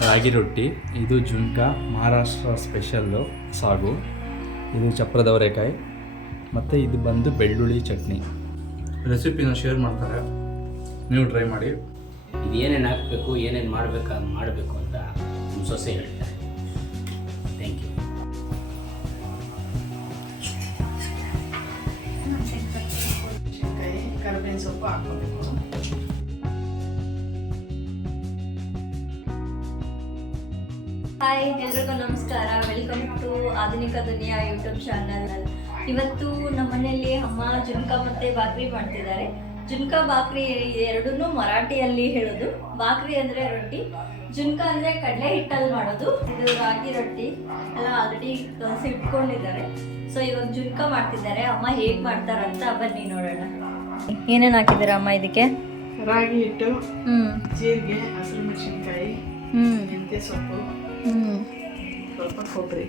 ರಾಗಿ ರೊಟ್ಟಿ, ಇದು ಜುನ್ಕ ಮಹಾರಾಷ್ಟ್ರ ಸ್ಪೆಷಲ್ಲು ಸಾಗು, ಇದು ಚಪ್ರದವರೆಕಾಯಿ ಮತ್ತು ಇದು ಬಂದು ಬೆಳ್ಳುಳ್ಳಿ ಚಟ್ನಿ. ರೆಸಿಪಿನ ಶೇರ್ ಮಾಡ್ತಾರೆ, ನೀವು ಟ್ರೈ ಮಾಡಿ. ಇದು ಏನೇನು ಹಾಕಬೇಕು, ಏನೇನು ಮಾಡಬೇಕು ಅಂತ ನಮ್ಮ ಸೊಸೆ ಹೇಳ್ತಾರೆ. Thank you. ಕರಿಬೇವಿನ ಸೊಪ್ಪು ಹಾಕಬೇಕು. ಹಾಯ್, ಎಲ್ರಿಗೂ ನಮಸ್ಕಾರ. ವೆಲ್ಕಮ್ ಟು ಆಧುನಿಕ ದುನಿಯಾ ಯೂಟ್ಯೂಬ್ ಚಾನಲ್. ಇವತ್ತು ನಮ್ಮ ಮನೆಯಲ್ಲಿ ಅಮ್ಮ ಜುನ್ಕಾ ಮತ್ತು ಬಾಕ್ರಿ ಮಾಡ್ತಿದ್ದಾರೆ. ಜುನ್ಕಾ ಬಾಕ್ರಿ ಎರಡೂ ಮರಾಠಿಯಲ್ಲಿ ಹೇಳೋದು. ಬಾಕ್ರಿ ಅಂದರೆ ರೊಟ್ಟಿ, ಜುನ್ಕಾ ಅಂದರೆ ಕಡಲೆ ಹಿಟ್ಟಲ್ಲಿ ಮಾಡೋದು. ಇದು ರಾಗಿ ರೊಟ್ಟಿ ಎಲ್ಲ ಆಲ್ರೆಡಿ ಕಲಸಿ ಇಟ್ಕೊಂಡಿದ್ದಾರೆ. ಸೊ ಇವಾಗ ಜುನ್ಕಾ ಮಾಡ್ತಿದ್ದಾರೆ. ಅಮ್ಮ ಹೇಗೆ ಮಾಡ್ತಾರಂತ ಬನ್ನಿ ನೋಡೋಣ. ಏನೇನು ಹಾಕಿದ್ದೀರಾ ಅಮ್ಮ ಇದಕ್ಕೆ? ರಾಗಿ ಹಿಟ್ಟು, ಜೀರಿಗೆ, ಹಸಿರು ಮೆಣಸಿನ್ಕಾಯಿ, ಮೆಂತ್ಯ ಸೊಪ್ಪು, ಸ್ವಲ್ಪ ಕೊಬ್ಬರಿ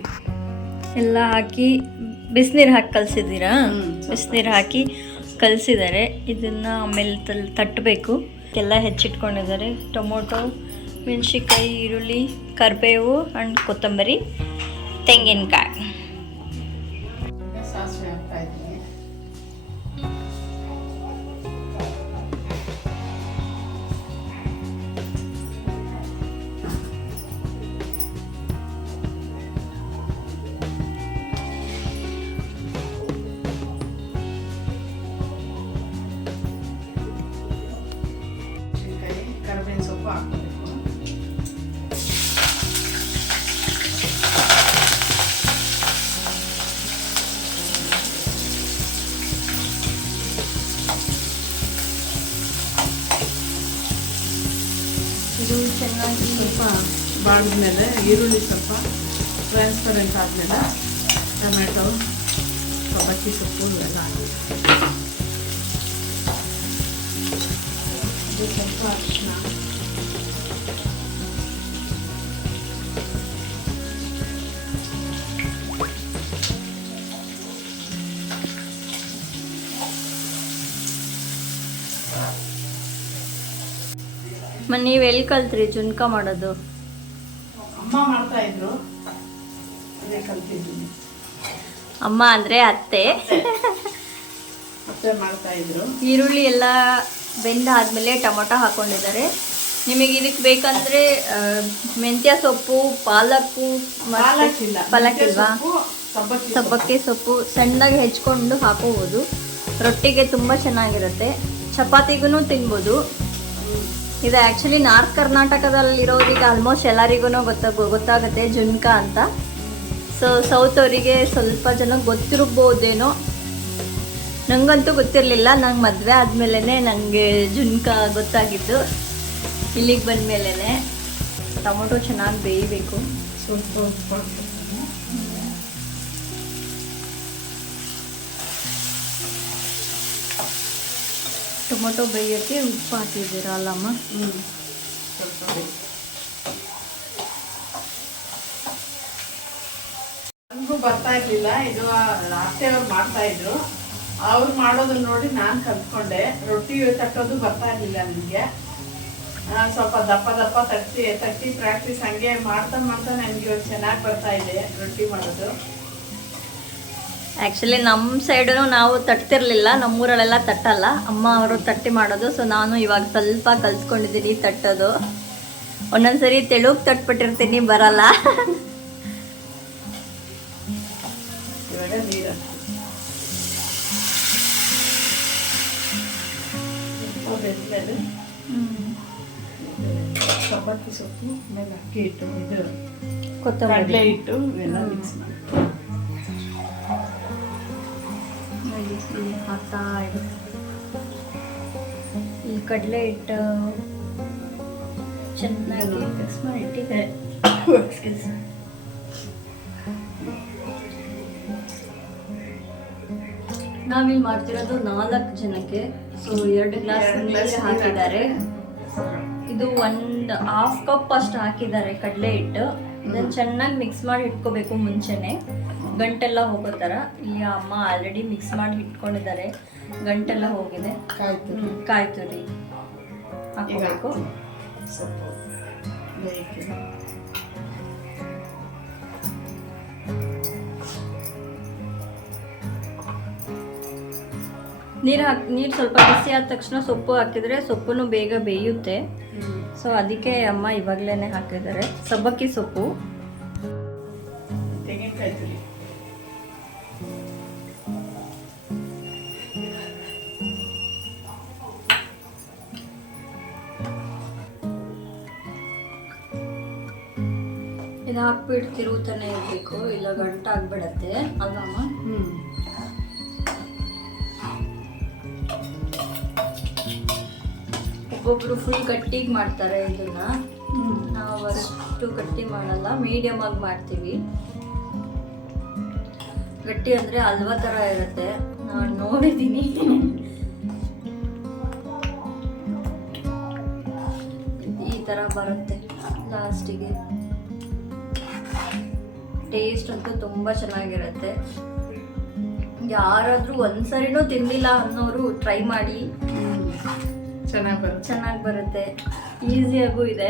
ಎಲ್ಲ ಹಾಕಿ ಬಿಸಿನೀರು ಹಾಕಿ ಕಲಸಿದ್ದೀರಾ? ಬಿಸಿನೀರು ಹಾಕಿ ಕಲಸಿದ್ದಾರೆ. ಇದನ್ನು ಆಮೇಲೆ ತಟ್ಟಬೇಕು. ಎಲ್ಲ ಹೆಚ್ಚಿಟ್ಕೊಂಡಿದ್ದಾರೆ. ಟೊಮೊಟೊ, ಮೆಣಸಿನ್ಕಾಯಿ, ಈರುಳ್ಳಿ, ಕರಿಬೇವು ಆ್ಯಂಡ್ ಕೊತ್ತಂಬರಿ, ತೆಂಗಿನಕಾಯಿ. ಸಾಸಿವೆ ಹಾಕ್ತಾ ಇದ್ದೀನಿ. ಕರಿಬೇವಿನ ಸೊಪ್ಪು ಹಾಕಬೇಕು. ಇದು ಚೆನ್ನಾಗಿ ಸ್ವಲ್ಪ ಬಾಡಿದ್ಮೇಲೆ ಈರುಳ್ಳಿ ಸ್ವಲ್ಪ ಟ್ರಾನ್ಸ್ಪರೆಂಟ್ ಆದಮೇಲೆ ಟೊಮೆಟೊ, ಸಬ್ಬಕ್ಕಿ ಸೊಪ್ಪು ಇವೆಲ್ಲ ಹಾಕಿ ಇದು ಸ್ವಲ್ಪ ಅರಿಶಿನ, ನೀವು ಎಲ್ಲಿ ಕಲ್ತ್ರಿ ಜುನ್ಕಾ ಮಾಡೋದು? ಅಮ್ಮ ಮಾಡ್ತಾ ಇದ್ರು, ಅದೇ ಕಲ್ತಿದ್ದೀನಿ. ಅಮ್ಮ ಅಂದರೆ ಅತ್ತೆ. ಅತ್ತೆ ಮಾಡ್ತಾ ಇದ್ರು. ಈರುಳ್ಳಿ ಎಲ್ಲ ಬೆಂದಾದ್ಮೇಲೆ ಟೊಮೊಟೊ ಹಾಕೊಂಡಿದ್ದಾರೆ. ನಿಮಗೆ ಇದಕ್ಕೆ ಬೇಕಂದ್ರೆ ಮೆಂತ್ಯ ಸೊಪ್ಪು, ಪಾಲಕ್ಕು, ಪಾಲಕ್ಕಿಲ್ವಾ? ಸಬ್ಬಕ್ಕಿ ಸೊಪ್ಪು ಸಣ್ಣಗೆ ಹೆಚ್ಕೊಂಡು ಹಾಕೋಬೋದು. ರೊಟ್ಟಿಗೆ ತುಂಬ ಚೆನ್ನಾಗಿರುತ್ತೆ. ಚಪಾತಿಗೂ ತಿನ್ಬೋದು. ಇದು ಆ್ಯಕ್ಚುಲಿ ನಾರ್ತ್ ಕರ್ನಾಟಕದಲ್ಲಿರೋರಿಗೆ ಆಲ್ಮೋಸ್ಟ್ ಎಲ್ಲರಿಗೂ ಗೊತ್ತಾಗುತ್ತೆ ಜುನ್ಕಾ ಅಂತ. ಸೊ ಸೌತ್ ಅವರಿಗೆ ಸ್ವಲ್ಪ ಜನ ಗೊತ್ತಿರ್ಬೋದೇನೋ, ನನಗಂತೂ ಗೊತ್ತಿರಲಿಲ್ಲ. ನಂಗೆ ಮದುವೆ ಆದಮೇಲೆ ನನಗೆ ಜುನ್ಕಾ ಗೊತ್ತಾಗಿದ್ದು, ಇಲ್ಲಿಗೆ ಬಂದ ಮೇಲೇ. ಟೊಮೊಟೊ ಚೆನ್ನಾಗಿ ಬೇಯಬೇಕು. ಸ್ವಲ್ಪ ಉಪ್ಪು ಟೊಮೊಟೊ ಬೇಯೋಕ್ಕೆ ಉಪ್ಪು ಹಾಕಿದ್ದೀರಾ ಅಲ್ಲಮ್ಮ? ಸ್ವಲ್ಪ ನನಗೂ ಬರ್ತಾ ಇರ್ಲಿಲ್ಲ. ಇದು ಅತ್ತೆ ಅವ್ರು ಮಾಡ್ತಾ ಇದ್ರು. ಅವ್ರು ಮಾಡೋದನ್ನ ನೋಡಿ ನಾನು ಕಲ್ತ್ಕೊಂಡೆ. ರೊಟ್ಟಿ ತಟ್ಟೋದು ಬರ್ತಾ ಇರ್ಲಿಲ್ಲ ನನಗೆ. ಸ್ವಲ್ಪ ದಪ್ಪ ದಪ್ಪ ತಟ್ಟಿ ಪ್ರಾಕ್ಟೀಸ್ ಹಂಗೆ ಮಾಡ್ತಾ ನನಗೆ ಇವಾಗ ಚೆನ್ನಾಗಿ ಬರ್ತಾ ಇದೆ ರೊಟ್ಟಿ ಮಾಡೋದು. ಆ್ಯಕ್ಚುಲಿ ನಮ್ಮ ಸೈಡು ನಾವು ತಟ್ತಿರ್ಲಿಲ್ಲ, ನಮ್ಮೂರಲ್ಲೆಲ್ಲ ತಟ್ಟಲ್ಲ. ಅಮ್ಮ ಅವರು ತಟ್ಟಿ ಮಾಡೋದು. ಸೊ ನಾನು ಇವಾಗ ಸ್ವಲ್ಪ ಕಲ್ತ್ಕೊಂಡಿದ್ದೀನಿ ತಟ್ಟೋದು. ಒಂದೊಂದ್ಸರಿ ತೆಳುಗೆ ತಟ್ಬಿಟ್ಟಿರ್ತೀನಿ, ಬರಲ್ಲ. ಇವಾಗ ನೀರು ಬೆಂದ್ಮೇಲೆ ಸಬ್ಬಕ್ಕಿ ಸೊಪ್ಪು, ಆಮೇಲೆ ಅಕ್ಕಿ ಹಿಟ್ಟು, ಇದು ಕಡಲೆ ಹಿಟ್ಟು ಇವೆಲ್ಲ ಮಿಕ್ಸ್ ಮಾಡಿ ಹಾಕ್ತಾ ಇಡು. ಈ ಕಡಲೆ ಹಿಟ್ಟು ಚೆನ್ನಾಗಿ ಮಿಕ್ಸ್ ಮಾಡಿ ಇಟ್ಟಿದೆ. ನಾವಿಲ್ಲಿ ಮಾಡ್ತಿರೋದು 4 ಜನಕ್ಕೆ. ಸೊ 2 ಗ್ಲಾಸ್ ನೀರು ಹಾಕಿದ್ದಾರೆ. ಇದು 1/2 ಕಪ್ ಅಷ್ಟು ಹಾಕಿದ್ದಾರೆ ಕಡಲೆ ಹಿಟ್ಟು. ಇದನ್ನು ಚೆನ್ನಾಗಿ ಮಿಕ್ಸ್ ಮಾಡಿ ಇಟ್ಕೋಬೇಕು ಮುಂಚೆನೆ, ಗಂಟೆಲ್ಲ ಹೋಗೋ ಥರ. ಇಲ್ಲಿ ಅಮ್ಮ ಆಲ್ರೆಡಿ ಮಿಕ್ಸ್ ಮಾಡಿ ಇಟ್ಕೊಂಡಿದ್ದಾರೆ. ಗಂಟೆಲ್ಲ ಹೋಗಿದೆ. ಕಾಯಿ ತುರಿ ಹಾಕೋಬೇಕು. ಬೇಯ್ತು. ನೀರು ಸ್ವಲ್ಪ ಬಿಸಿ ಆದ ತಕ್ಷಣ ಸೊಪ್ಪು ಹಾಕಿದರೆ ಸೊಪ್ಪು ಬೇಗ ಬೇಯುತ್ತೆ. ಸೊ ಅದಕ್ಕೆ ಅಮ್ಮ ಇವಾಗಲೇ ಹಾಕಿದ್ದಾರೆ. ಸಬ್ಬಕ್ಕಿ ಸೊಪ್ಪು, ತೆಂಗಿನಕಾಯಿ ತುರಿ, ಇದು ಹಾಕ್ಬಿಟ್ಟು ತಿರುಗುತ್ತಾನೆ ಇರಬೇಕು, ಇಲ್ಲ ಗಂಟಾಗ್ಬಿಡತ್ತೆ ಅಲ್ಲಮ್ಮ. ಒಬ್ಬೊಬ್ರು ಫುಲ್ ಗಟ್ಟಿಗೆ ಮಾಡ್ತಾರೆ ಇದನ್ನ, ನಾವು ಅಷ್ಟು ಗಟ್ಟಿ ಮಾಡಲ್ಲ, ಮೀಡಿಯಮ್ ಆಗಿ ಮಾಡ್ತೀವಿ. ಗಟ್ಟಿ ಅಂದ್ರೆ ಹಲ್ವಾ ತರ ಇರುತ್ತೆ, ನಾನು ನೋಡಿದ್ದೀನಿ. ಈ ತರ ಬರುತ್ತೆ ಲಾಸ್ಟಿಗೆ. ಟೇಸ್ಟ್ ಅಂತೂ ತುಂಬ ಚೆನ್ನಾಗಿರುತ್ತೆ. ಯಾರಾದರೂ ಒಂದ್ಸರಿನೂ ತಿಂದಿಲ್ಲ ಅನ್ನೋರು ಟ್ರೈ ಮಾಡಿ, ಚೆನ್ನಾಗಿ ಬರುತ್ತೆ. ಈಸಿಯಾಗೂ ಇದೆ.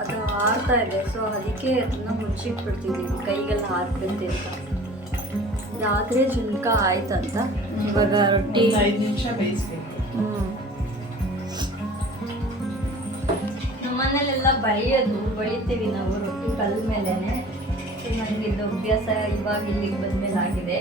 ಅದು ಆರ್ತಾ ಇದೆ, ಸೊ ಅದಕ್ಕೆ ಅದನ್ನ ಮುಚ್ಚಿಟ್ಬಿಡ್ತಿದ್ದೀವಿ, ಕೈಗೆಲ್ಲ ಆರ್ಬಿಡುತ್ತೆ ಅಂತ. ಇದಾದರೆ ಜುನ್ಕ ಆಯ್ತಂತ ಇವಾಗ ರೊಟ್ಟಿ 5 ನಿಮಿಷ ಬೇಯಿಸ್ಬೇಕು. ನಮ್ಮನೇಲೆಲ್ಲ ಬಳಿತೀವಿ ನಾವು ರೊಟ್ಟಿ ಕಲ್ ಮೇಲೆನೆ. ನನಗೆ ಇದು ಅಭ್ಯಾಸ ಇವಾಗ ಇಲ್ಲಿಗೆ ಬಂದ್ಮೇಲೆ ಆಗಿದೆ.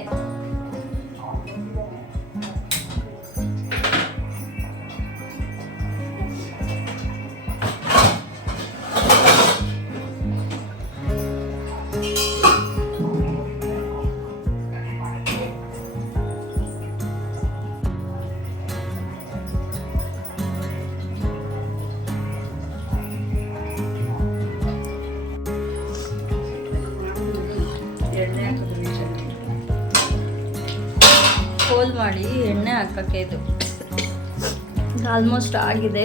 ಹೋಲ್ ಮಾಡಿ ಎಣ್ಣೆ ಹಾಕಕ್ಕೆ ಇದು ಆಲ್ಮೋಸ್ಟ್ ಆಗಿದೆ.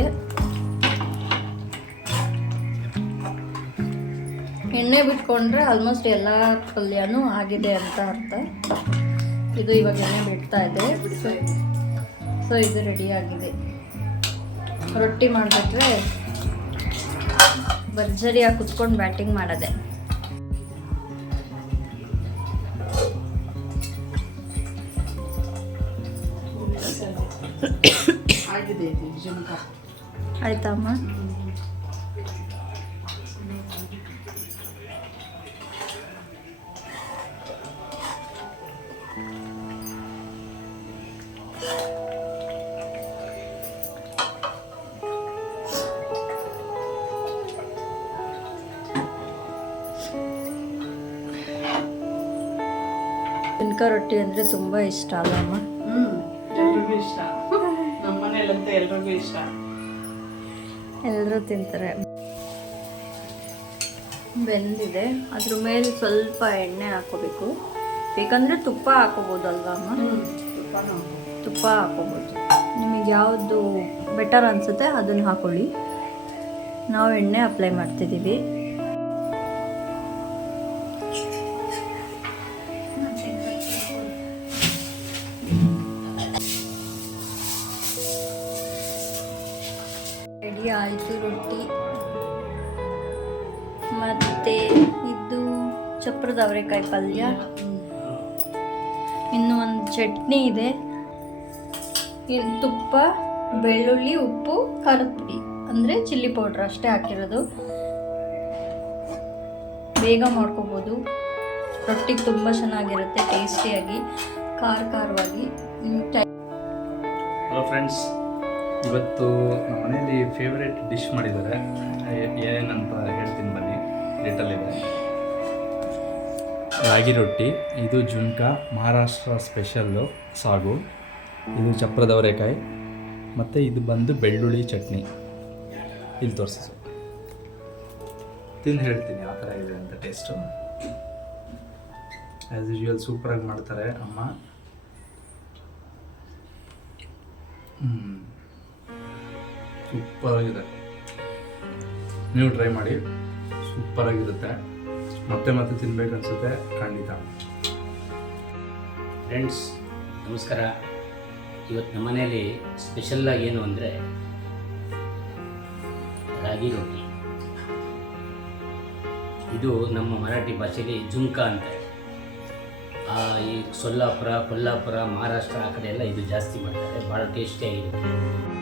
ಎಣ್ಣೆ ಬಿಟ್ಕೊಂಡ್ರೆ ಆಲ್ಮೋಸ್ಟ್ ಎಲ್ಲ ಪಲ್ಯನೂ ಆಗಿದೆ ಅಂತ ಅರ್ಥ. ಇದು ಇವಾಗ ಎಣ್ಣೆ ಬಿಡ್ತಾ ಇದೆ. ಸೊ ಇದು ರೆಡಿ ಆಗಿದೆ. ರೊಟ್ಟಿ ಮಾಡಿಬಿಟ್ರೆ ಭರ್ಜರಿಯಾಗಿ ಕುತ್ಕೊಂಡು ಬ್ಯಾಟಿಂಗ್ ಮಾಡೋದೆ. ಆಗಿದೆ ಇದು ಜುನ್ಕ. ಆಯ್ತಮ್ಮ. ಜುನ್ಕ ರೊಟ್ಟಿ ಅಂದರೆ ತುಂಬ ಇಷ್ಟ ಅಲ್ಲಮ್ಮ? ಎಲ್ರಿಗೂ ಇಷ್ಟ. ನಮ್ಮ ಮನೇಲಂತೂ ಎಲ್ರಿಗೂ ಇಷ್ಟ. ಎಲ್ಲರೂ ತಿಂತಾರೆ. ಬೆಂದಿದೆ, ಅದ್ರ ಮೇಲೆ ಸ್ವಲ್ಪ ಎಣ್ಣೆ ಹಾಕೋಬೇಕು. ಬೇಕಂದರೆ ತುಪ್ಪ ಹಾಕೋಬೋದು ಅಲ್ವಾ ಅಮ್ಮ? ತುಪ್ಪ ಹಾಕೋಬೋದು. ನಿಮಗೆ ಯಾವುದು ಬೆಟರ್ ಅನಿಸುತ್ತೆ ಅದನ್ನು ಹಾಕೊಳ್ಳಿ. ನಾವು ಎಣ್ಣೆ ಅಪ್ಲೈ ಮಾಡ್ತಿದ್ದೀವಿ. ರೆಡಿ ಆಯಿತು ರೊಟ್ಟಿ. ಮತ್ತು ಇದು ಚಪ್ರದ ಅವರೆಕಾಯಿ ಪಲ್ಯ, ಇನ್ನು ಒಂದು ಚಟ್ನಿ ಇದೆ, ಇನ್ನು ತುಪ್ಪ, ಬೆಳ್ಳುಳ್ಳಿ, ಉಪ್ಪು, ಖಾರದ ಪುಡಿ ಅಂದರೆ ಚಿಲ್ಲಿ ಪೌಡ್ರ್ ಅಷ್ಟೇ ಹಾಕಿರೋದು. ಬೇಗ ಮಾಡ್ಕೋಬೋದು. ರೊಟ್ಟಿಗೆ ತುಂಬ ಚೆನ್ನಾಗಿರುತ್ತೆ, ಟೇಸ್ಟಿಯಾಗಿ, ಖಾರವಾಗಿ. ಹಲೋ ಫ್ರೆಂಡ್ಸ್, ಇವತ್ತು ನಮ್ಮ ಮನೇಲಿ ಫೇವ್ರೇಟ್ ಡಿಶ್ ಮಾಡಿದ್ದಾರೆ. ಏನೇನಂತ ಹೇಳ್ತೀನಿ ಬನ್ನಿ, ಡೀಟೇಲಿದೆ. ರಾಗಿ ರೊಟ್ಟಿ, ಇದು ಜುನ್ಕ, ಮಹಾರಾಷ್ಟ್ರ ಸ್ಪೆಷಲ್ಲು ಸಾಗು, ಇದು ಚಪ್ರದವರೆಕಾಯಿ, ಮತ್ತು ಇದು ಬಂದು ಬೆಳ್ಳುಳ್ಳಿ ಚಟ್ನಿ. ಇಲ್ಲಿ ತೋರಿಸಿ ತಿಂದು ಹೇಳ್ತೀನಿ ಯಾವ ಥರ ಇದೆ ಅಂತ ಟೇಸ್ಟು. ಆ್ಯಸ್ ಯೂಶುವಲ್ ಸೂಪರಾಗಿ ಮಾಡ್ತಾರೆ ಅಮ್ಮ. ಸೂಪರಾಗಿದೆ, ನೀವು ಟ್ರೈ ಮಾಡಿ, ಸೂಪರಾಗಿರುತ್ತೆ. ಮತ್ತೆ ಮತ್ತೆ ತಿನ್ಬೇಕು ಅನಿಸುತ್ತೆ ಖಂಡಿತ. ಫ್ರೆಂಡ್ಸ್ ನಮಸ್ಕಾರ. ಇವತ್ತು ನಮ್ಮ ಮನೆಯಲ್ಲಿ ಸ್ಪೆಷಲ್ಲಾಗಿ ಏನು ಅಂದರೆ ರಾಗಿ ರೊಟ್ಟಿ. ಇದು ನಮ್ಮ ಮರಾಠಿ ಭಾಷೆಯಲ್ಲಿ ಜುಂಕಾ ಅಂತಾರೆ. ಈ ಸೊಲ್ಲಾಪುರ, ಕೊಲ್ಲಾಪುರ, ಮಹಾರಾಷ್ಟ್ರ ಆ ಕಡೆ ಎಲ್ಲ ಇದು ಜಾಸ್ತಿ ಮಾಡ್ತಾರೆ. ಭಾಳ ಟೇಸ್ಟಿಯಾಗಿರುತ್ತೆ.